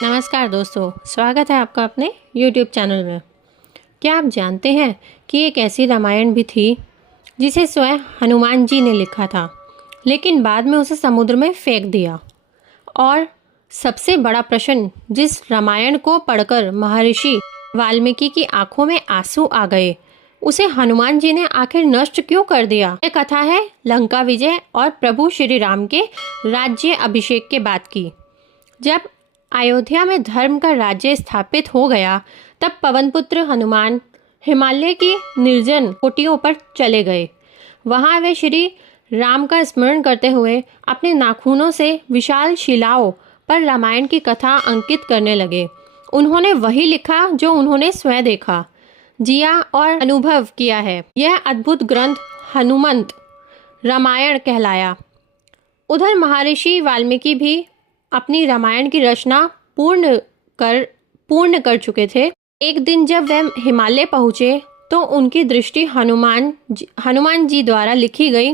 नमस्कार दोस्तों, स्वागत है आपका अपने YouTube चैनल में। क्या आप जानते हैं कि एक ऐसी रामायण भी थी जिसे स्वयं हनुमान जी ने लिखा था, लेकिन बाद में उसे समुद्र में फेंक दिया। और सबसे बड़ा प्रश्न, जिस रामायण को पढ़कर महर्षि वाल्मीकि की आंखों में आंसू आ गए, उसे हनुमान जी ने आखिर नष्ट क्यों कर दिया। यह कथा है लंका विजय और प्रभु श्री राम के राज्य अभिषेक के बाद की। जब अयोध्या में धर्म का राज्य स्थापित हो गया, तब पवनपुत्र हनुमान हिमालय की निर्जन चोटियों पर चले गए। वहां वे श्री राम का स्मरण करते हुए अपने नाखूनों से विशाल शिलाओं पर रामायण की कथा अंकित करने लगे। उन्होंने वही लिखा जो उन्होंने स्वयं देखा, जिया और अनुभव किया है। यह अद्भुत ग्रंथ हनुमंत रामायण कहलाया। उधर महर्षि वाल्मीकि भी अपनी रामायण की रचना पूर्ण कर चुके थे। एक दिन जब वे हिमालय पहुँचे तो उनकी दृष्टि हनुमान जी द्वारा लिखी गई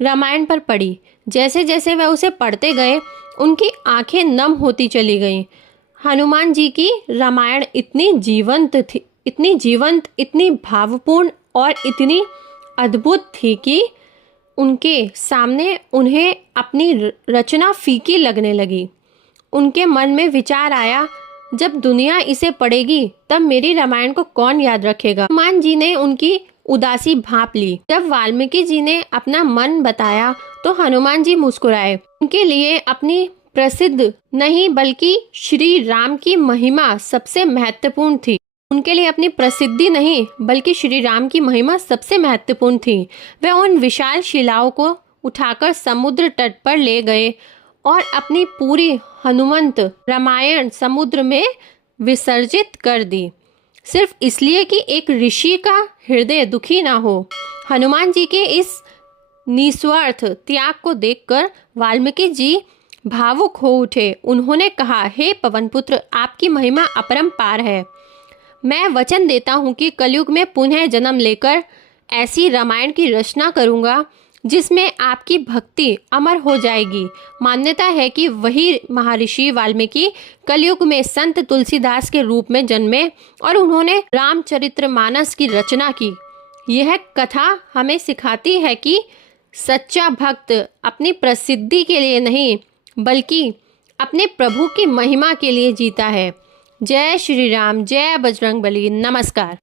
रामायण पर पड़ी। जैसे जैसे वह उसे पढ़ते गए, उनकी आंखें नम होती चली गईं। हनुमान जी की रामायण इतनी जीवंत, इतनी भावपूर्ण और इतनी अद्भुत थी कि उनके सामने उन्हें अपनी रचना फीकी लगने लगी। उनके मन में विचार आया, जब दुनिया इसे पढ़ेगी तब मेरी रामायण को कौन याद रखेगा। हनुमान जी ने उनकी उदासी भांप ली। जब वाल्मीकि जी ने अपना मन बताया तो हनुमान जी मुस्कुराए। उनके लिए अपनी प्रसिद्ध नहीं बल्कि श्री राम की महिमा सबसे महत्वपूर्ण थी। उनके लिए अपनी प्रसिद्धि नहीं बल्कि श्री राम की महिमा सबसे महत्वपूर्ण थी। वे उन विशाल शिलाओं को उठाकर समुद्र तट पर ले गए और अपनी पूरी हनुमंत रामायण समुद्र में विसर्जित कर दी, सिर्फ इसलिए कि एक ऋषि का हृदय दुखी ना हो। हनुमान जी के इस निस्वार्थ त्याग को देखकर वाल्मीकि जी भावुक हो उठे। उन्होंने कहा, हे पवनपुत्र, आपकी महिमा अपरंपार है। मैं वचन देता हूँ कि कलयुग में पुनः जन्म लेकर ऐसी रामायण की रचना करूँगा जिसमें आपकी भक्ति अमर हो जाएगी। मान्यता है कि वही महर्षि वाल्मीकि कलयुग में संत तुलसीदास के रूप में जन्मे और उन्होंने रामचरितमानस की रचना की। यह कथा हमें सिखाती है कि सच्चा भक्त अपनी प्रसिद्धि के लिए नहीं बल्कि अपने प्रभु की महिमा के लिए जीता है। जय श्री राम, जय बजरंगबली। नमस्कार।